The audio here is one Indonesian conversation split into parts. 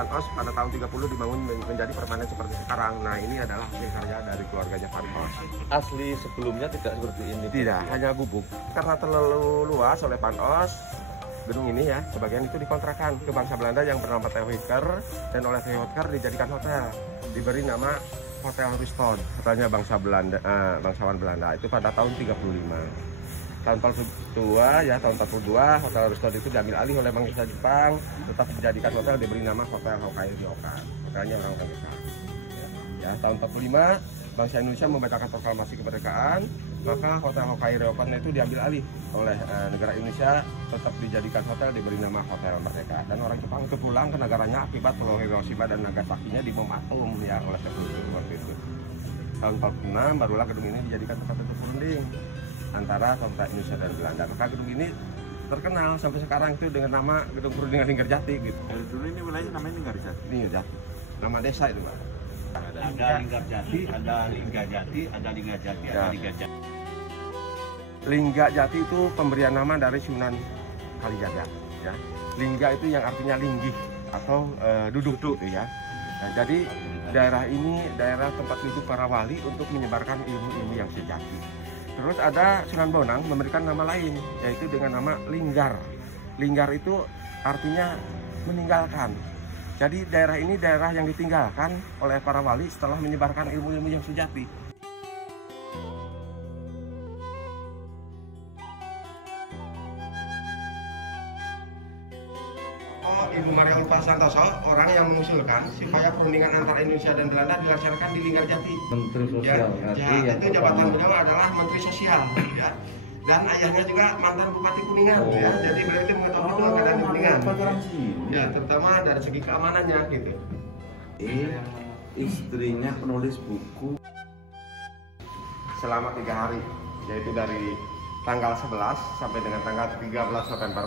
Panos pada tahun 30 dibangun menjadi permanen seperti sekarang. Nah, ini adalah hasil karya dari keluarganya Panos. Asli sebelumnya tidak seperti ini? Tidak, hanya gubuk. Karena terlalu luas oleh Panos, gedung ini ya, sebagian itu dikontrakan ke bangsa Belanda yang bernama Theo Hitker, dan oleh Theo Hitker dijadikan hotel. Diberi nama Hotel Ruston, hotelnya bangsawan Belanda itu pada tahun 35. Tahun 42 ya, tahun 42 Hotel Ruston itu diambil alih oleh bangsa Jepang, tetap dijadikan hotel, diberi nama Hotel Hokkaido Ryokan. Hotelnya orang Jepang. Ya, tahun 45 bangsa Indonesia membacakan proklamasi kemerdekaan, maka Hotel Hokkaido Ryokan itu diambil alih oleh negara Indonesia, tetap dijadikan hotel, diberi nama Hotel Merdeka. Dan orang Jepang itu pulang ke negaranya akibat Pulau Hiroshima dan Nagasaki-nya dibom atom ya oleh sekutu waktu itu. Tahun 46 barulah gedung ini dijadikan tempat tutup runding antara pemerintah Indonesia dan Belanda. Maka gedung ini terkenal sampai sekarang itu dengan nama Gedung Perundingan Linggarjati gitu. Dari dulu ini wilayahnya namanya Linggarjati. Linggarjati. Nama desa itu, Pak. Ada Linggarjati, ada Linggajati, ada Linggajati, ada Linggajati. Linggajati itu pemberian nama dari Sunan Kalijaga ya. Lingga itu yang artinya linggih atau duduk gitu ya. Nah, jadi daerah ini daerah tempat duduk para wali untuk menyebarkan ilmu-ilmu yang sejati. Terus ada Sunan Bonang memberikan nama lain, yaitu dengan nama Linggar. Linggar itu artinya meninggalkan. Jadi daerah ini daerah yang ditinggalkan oleh para wali setelah menyebarkan ilmu-ilmu yang sejati. Ibu Maria Ulfa Santoso, orang yang mengusulkan supaya perundingan antara Indonesia dan Belanda dilaksanakan di Linggarjati. Menteri Sosial. Ya, itu jabatan beliau adalah Menteri Sosial. Ya. Dan ayahnya juga mantan Bupati Kuningan. Ya. Jadi beliau itu mengetahui keadaan di Kuningan. Ya, terutama dari segi keamanannya gitu. Istrinya penulis buku. Selama 3 hari, yaitu dari tanggal 11 sampai dengan tanggal 13 November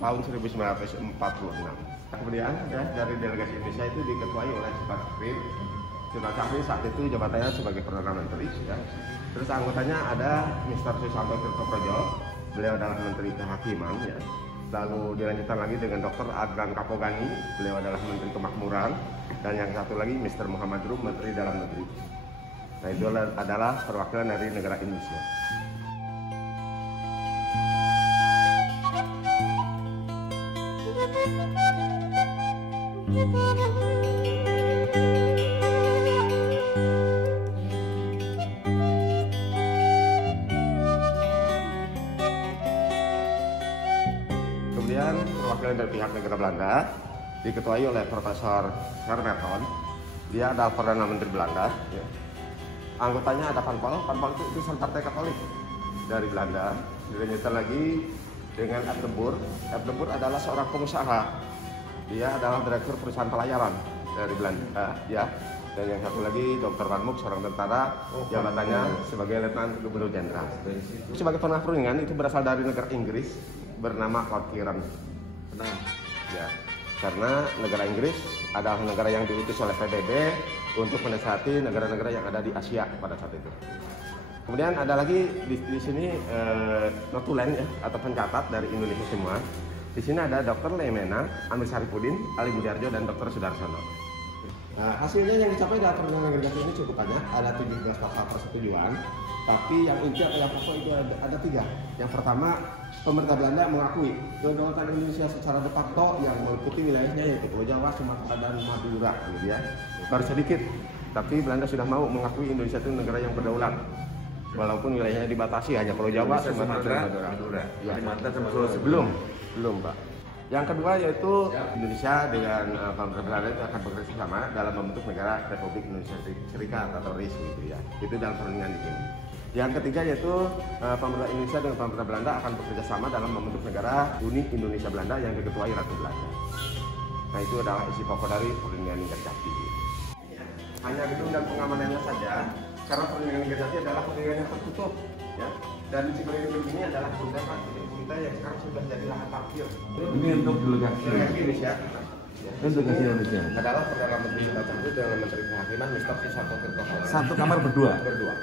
tahun 1946. Kemudian ya, dari delegasi Indonesia itu diketuai oleh Sultan Syahrir. Sultan Syahrir saat itu jabatannya sebagai Perdana Menteri ya. Terus anggotanya ada Mr. Susanto Tirtoprojo, beliau adalah Menteri Kehakiman ya. Lalu dilanjutkan lagi dengan Dr. Adnan Kapogani, beliau adalah Menteri Kemakmuran, dan yang satu lagi Mr. Muhammad Rum, Menteri Dalam Negeri. Nah, itu adalah perwakilan dari negara Indonesia. Kemudian perwakilan dari pihak negara Belanda diketuai oleh Profesor Hermerton. Dia adalah Perdana Menteri Belanda. Ya. Anggotanya ada Panpel. Panpel itu utusan Partai Katolik dari Belanda. Dilanjutkan lagi dengan F. de Boer. F. de Boer adalah seorang pengusaha. Dia adalah direktur perusahaan pelayaran dari Belanda. Ya. Dan yang satu lagi Dr. Van Mook, seorang tentara, jabatannya sebagai Letnan Gubernur Jenderal. Sebagai pernah perundingan itu berasal dari negara Inggris, bernama Lord Kiran. Nah, ya, karena negara Inggris adalah negara yang diutus oleh PBB untuk menasihati negara-negara yang ada di Asia pada saat itu. Kemudian ada lagi di sini notulen ya, atau pencatat dari Indonesia semua. Di sini ada Dr. Lemena, Amir Saripudin, Ali Budiarjo, dan Dr. Sudarsono. Nah, hasilnya yang dicapai dalam perundingan Linggarjati ini cukup banyak, ada 17 pasal persetujuan. Tapi yang inti atau yang pokok itu ada 3. Yang pertama, pemerintah Belanda mengakui kedaulatan Indonesia secara de facto yang meliputi wilayahnya yaitu Pulau Jawa, Sumatera, dan Madura. Gitu ya. Baru sedikit, tapi Belanda sudah mau mengakui Indonesia itu negara yang berdaulat. Walaupun wilayahnya dibatasi hanya Pulau Jawa, Sumatera, dan Madura. Ya, belum, Pak. Yang kedua yaitu Indonesia dengan pemerintah Belanda itu akan bekerja sama dalam membentuk negara Republik Indonesia Serikat atau RIS gitu ya. Itu dalam perundingan di sini. Yang ketiga yaitu pemerintah Indonesia dengan pemerintah Belanda akan bekerja sama dalam membentuk negara Uni Indonesia Belanda yang diketuai Ratu Belanda. Nah, itu adalah isi pokok dari perundingan Linggarjati. Hanya gedung dan pengamanannya saja, karena perundingan Linggarjati adalah perundingan yang tertutup ya. Dan di sekeliling gedung ini adalah kita yang sekarang sudah jadi lahan parkir. ini untuk delegasi Indonesia. Delegasi Indonesia. Adalah Perdana Menteri Sultan Syahrir dengan Menteri Kehakiman Mr. Susanto Tirtoprojo. Satu kamar berdua. Berdua.